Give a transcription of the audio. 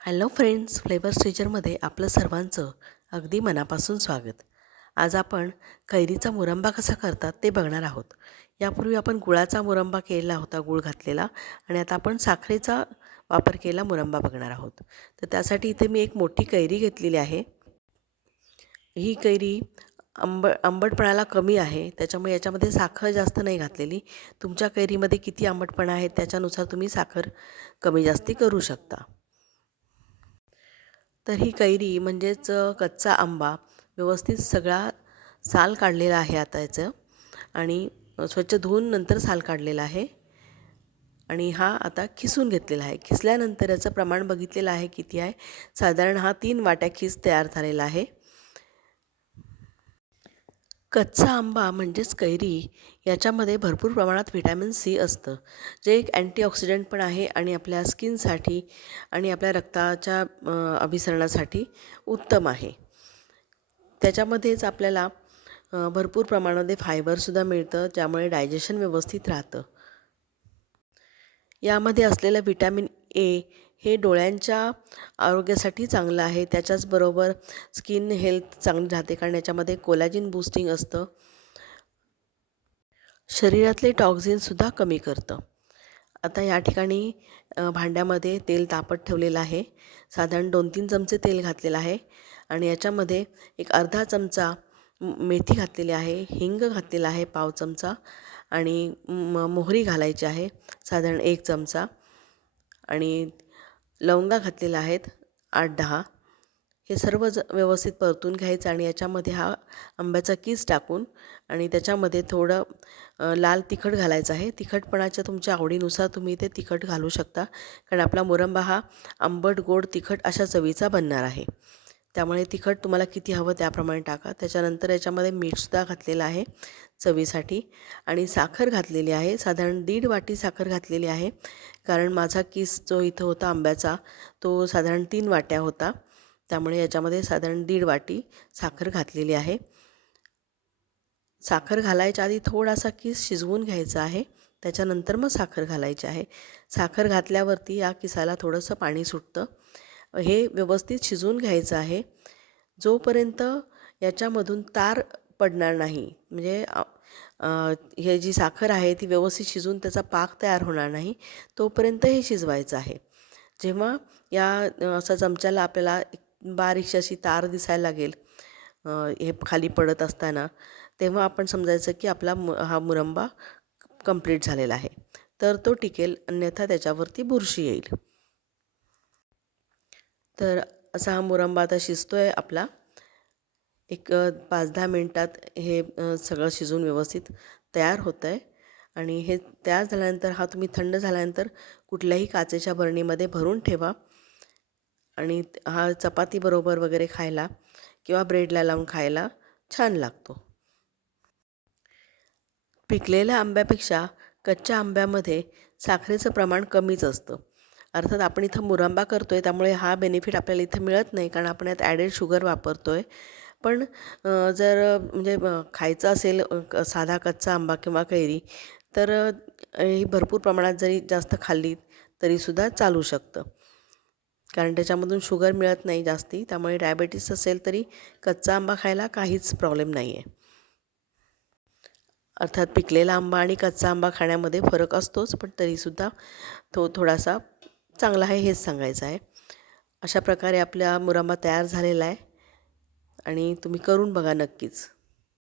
Hello friends flavour स्टेजरमध्ये आपलं सर्वांचं अगदी मनापासून स्वागत. आज आपण कैरीचा मुरंबा कसा करतात ते बघणार आहोत. यापूर्वी आपण गुळाचा मुरंबा केला होता गुळ घातलेला आणि आता आपण साखरेचा वापर केला मुरंबा बघणार आहोत. तर त्यासाठी इथे मी एक मोठी कैरी घेतलेली आहे. ही कैरी आंब आंबटपणाला कमी आहे त्याच्यामुळे याच्यामध्ये साखर जास्त नाही घातलेली. तुमच्या कैरीमध्ये किती आंबटपणा आहे त्याच्यानुसार तुम्ही साखर कमी जास्ती करू शकता. तर ही कैरी म्हणजेच कच्चा आंबा. व्यवस्थित सगळा साल काढलेला आहे आता याचं. आणि स्वच्छ धुवून नंतर साल काढलेला आहे. आणि हा आता खिसून घेतलेला आहे. खिसल्यानंतर याचं प्रमाण बघितलेलं आहे किती आहे? साधारण हा तीन वाट्या खिस तयार झालेला आहे. कच्चा आंबा म्हणजेच कैरी याच्यामध्ये भरपूर प्रमाणात व्हिटॅमिन सी असतं जे एक अँटीऑक्सिडंट पण आहे आणि आपल्या स्किनसाठी आणि आपल्या रक्ताच्या अभिसरणासाठी उत्तम आहे. त्याच्यामध्येच आपल्याला भरपूर प्रमाणामध्ये फायबरसुद्धा मिळतं ज्यामुळे डायजेशन व्यवस्थित राहतं. यामध्ये असलेलं व्हिटॅमिन ए हे डोळ्यांच्या आरोग्यासाठी चांगलं आहे. त्याच्याचबरोबर स्किन हेल्थ चांगली राहते कारण याच्यामध्ये कोलॅजिन बूस्टिंग असतं. शरीरातले टॉक्झिनसुद्धा कमी करतं. आता या ठिकाणी भांड्यामध्ये तेल तापत ठेवलेलं आहे. साधारण दोन तीन चमचे तेल घातलेलं आहे. आणि याच्यामध्ये एक अर्धा चमचा मेथी घातलेली आहे हिंग घातलेला आहे पाव चमचा आणि मोहरी घालायची आहे साधारण एक चमचा. आणि लवंगा घातलेल्या आहेत आठ दहा. हे सर्व ज व्यवस्थित परतून घ्यायचं आणि याच्यामध्ये हा आंब्याचा कीस टाकून आणि त्याच्यामध्ये थोडं लाल तिखट घालायचं आहे. तिखटपणाच्या तुमच्या आवडीनुसार तुम्ही ते तिखट घालू शकता कारण आपला मुरंबा हा आंबट गोड तिखट अशा चवीचा बनणार आहे. त्यामुळे तिखट तुम्हाला किती हवं त्याप्रमाणे टाका. त्याच्यानंतर याच्यामध्ये मीठसुद्धा घातलेलं आहे चवीसाठी. आणि साखर घातलेली आहे. साधारण दीड वाटी साखर घातलेली आहे. कारण माझा किस जो इथं होता आंब्याचा तो साधारण तीन वाट्या होता. त्यामुळे याच्यामध्ये साधारण दीड वाटी साखर घातलेली आहे. साखर घालायच्या आधी थोडासा किस शिजवून घ्यायचा आहे. त्याच्यानंतर मग साखर घालायची आहे. साखर घातल्यावरती या किसाला थोडंसं पाणी सुटतं. हे व्यवस्थित शिजवून घ्यायचं आहे. जोपर्यंत याच्यामधून तार पडणार नाही म्हणजे हे जी साखर आहे ती व्यवस्थित शिजून त्याचा पाक तयार होणार नाही तोपर्यंत हे शिजवायचं आहे. जेव्हा या असा चमच्याला आपल्याला बारीकशी अशी तार दिसायला लागेल हे खाली पडत असताना तेव्हा आपण समजायचं की आपला मु हा मुरंबा कंप्लीट झालेला आहे. तर तो टिकेल अन्यथा त्याच्यावरती बुरशी येईल. तर असा हा मुरंबा आता शिजतो आहे आपला. एक पाच दहा मिनटात हे सगळं शिजून व्यवस्थित तयार होतं आहे आणि हे तयार झाल्यानंतर हा तुम्ही थंड झाल्यानंतर कुठल्याही काचेच्या बरणीमध्ये भरून ठेवा. आणि हा चपातीबरोबर वगैरे खायला किंवा ब्रेडला लावून खायला छान लागतो. पिकलेल्या आंब्यापेक्षा कच्च्या आंब्यामध्ये साखरेचं प्रमाण कमीच असतं. अर्थात आपण इथं मुरंबा करतो आहे त्यामुळे हा बेनिफिट आपल्याला इथं मिळत नाही कारण आपण यात ॲडेड शुगर वापरतो आहे पण जर म्हणजे खायचं असेल साधा कच्चा आंबा किंवा कैरी तर ही भरपूर प्रमाणात जरी जास्त खाल्ली तरीसुद्धा चालू शकतं. कारण त्याच्यामधून शुगर मिळत नाही जास्ती त्यामुळे डायबेटीस असेल तरी कच्चा आंबा खायला काहीच प्रॉब्लेम नाही आहे अर्थात पिकलेला आंबा आणि कच्चा आंबा खाण्यामध्ये फरक असतोच पण तरीसुद्धा तो थोडासा चांगला आहे हेच सांगायचं आहे. अशा प्रकारे आपल्या मुरांबा तयार झालेला आहे आणि तुम्ही करून बघा नक्कीच.